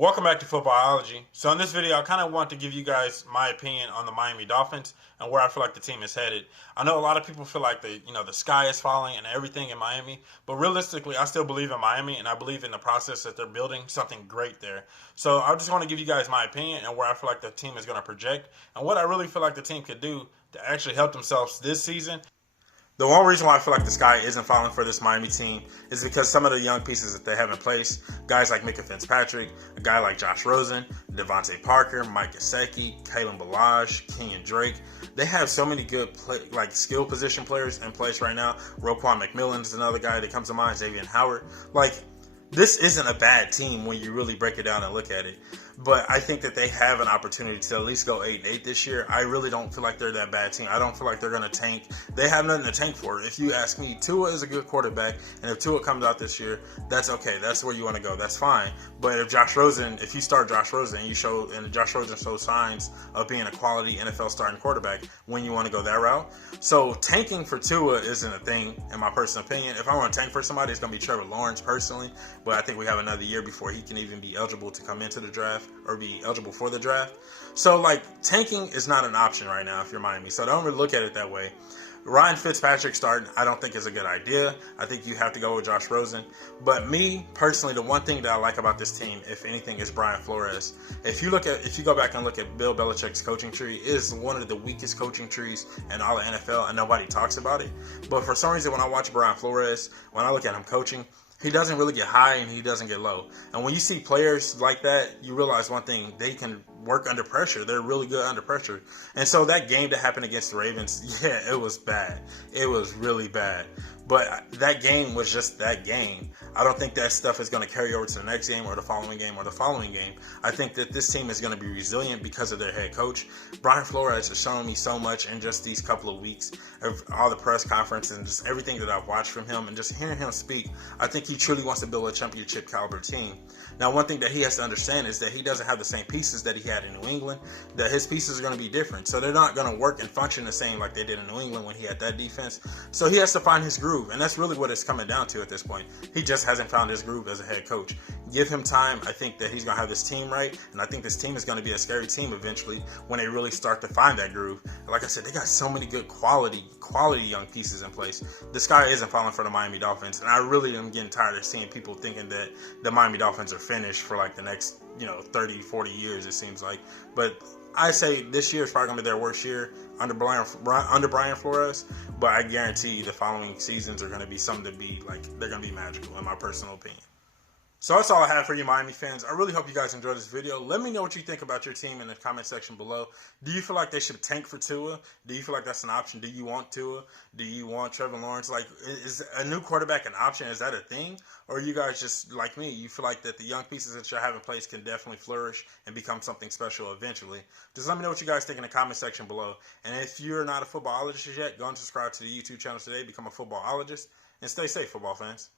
Welcome back to Footballology. So in this video, I kind of want to give you guys my opinion on the Miami Dolphins and where I feel like the team is headed. I know a lot of people feel like the sky is falling and everything in Miami, but realistically, I still believe in Miami and I believe in the process that they're building something great there. So I just want to give you guys my opinion and where I feel like the team is going to project and what I really feel like the team could do to actually help themselves this season. The one reason why I feel like the sky isn't falling for this Miami team is because some of the young pieces that they have in place, guys like Micah Fitzpatrick, a guy like Josh Rosen, Devontae Parker, Mike Gesicki, Kalen Ballage, Kenyon Drake, they have so many good skill position players in place right now. Roquan McMillan is another guy that comes to mind, Xavier Howard. This isn't a bad team when you really break it down and look at it. But I think that they have an opportunity to at least go 8-8 this year. I really don't feel like they're that bad team. I don't feel like they're going to tank. They have nothing to tank for. If you ask me, Tua is a good quarterback, and if Tua comes out this year, that's okay. That's where you want to go. That's fine. But if you start Josh Rosen and Josh Rosen shows signs of being a quality NFL starting quarterback, when you want to go that route. So tanking for Tua isn't a thing, in my personal opinion. If I want to tank for somebody, it's going to be Trevor Lawrence personally. But I think we have another year before he can even be eligible to come into the draft or be eligible for the draft. So tanking is not an option right now if you're Miami. So don't really look at it that way. Ryan Fitzpatrick starting, I don't think is a good idea. I think you have to go with Josh Rosen. But me personally, the one thing that I like about this team, if anything, is Brian Flores. If you go back and look at Bill Belichick's coaching tree, it is one of the weakest coaching trees in all of NFL, and nobody talks about it. But for some reason, when I watch Brian Flores, when I look at him coaching, he doesn't really get high and he doesn't get low. And when you see players like that, you realize one thing: they can work under pressure. They're really good under pressure. And so that game that happened against the Ravens, yeah, it was bad. It was really bad. But that game was just that game. I don't think that stuff is going to carry over to the next game or the following game or the following game. I think that this team is going to be resilient because of their head coach. Brian Flores has shown me so much in just these couple of weeks of all the press conferences and just everything that I've watched from him and just hearing him speak. I think he truly wants to build a championship caliber team. Now, one thing that he has to understand is that he doesn't have the same pieces that he had in New England, that his pieces are going to be different. So they're not going to work and function the same like they did in New England when he had that defense. So he has to find his groove, and that's really what it's coming down to at this point. He just hasn't found his groove as a head coach. Give him time. I think that he's going to have this team right, and I think this team is going to be a scary team eventually when they really start to find that groove. Like I said, they got so many good quality young pieces in place. The sky isn't falling for the Miami Dolphins, and I really am getting tired of seeing people thinking that the Miami Dolphins are finished for the next 30, 40 years, it seems like. But I say this year is probably going to be their worst year under Brian Flores, but I guarantee the following seasons are going to be something to be they're going to be magical, in my personal opinion. So that's all I have for you Miami fans. I really hope you guys enjoyed this video. Let me know what you think about your team in the comment section below. Do you feel like they should tank for Tua? Do you feel like that's an option? Do you want Tua? Do you want Trevor Lawrence? Is a new quarterback an option? Is that a thing? Or are you guys just like me? You feel like that the young pieces that you have in place can definitely flourish and become something special eventually? Just let me know what you guys think in the comment section below. And if you're not a footballologist yet, go and subscribe to the YouTube channel today. Become a footballologist. And stay safe, football fans.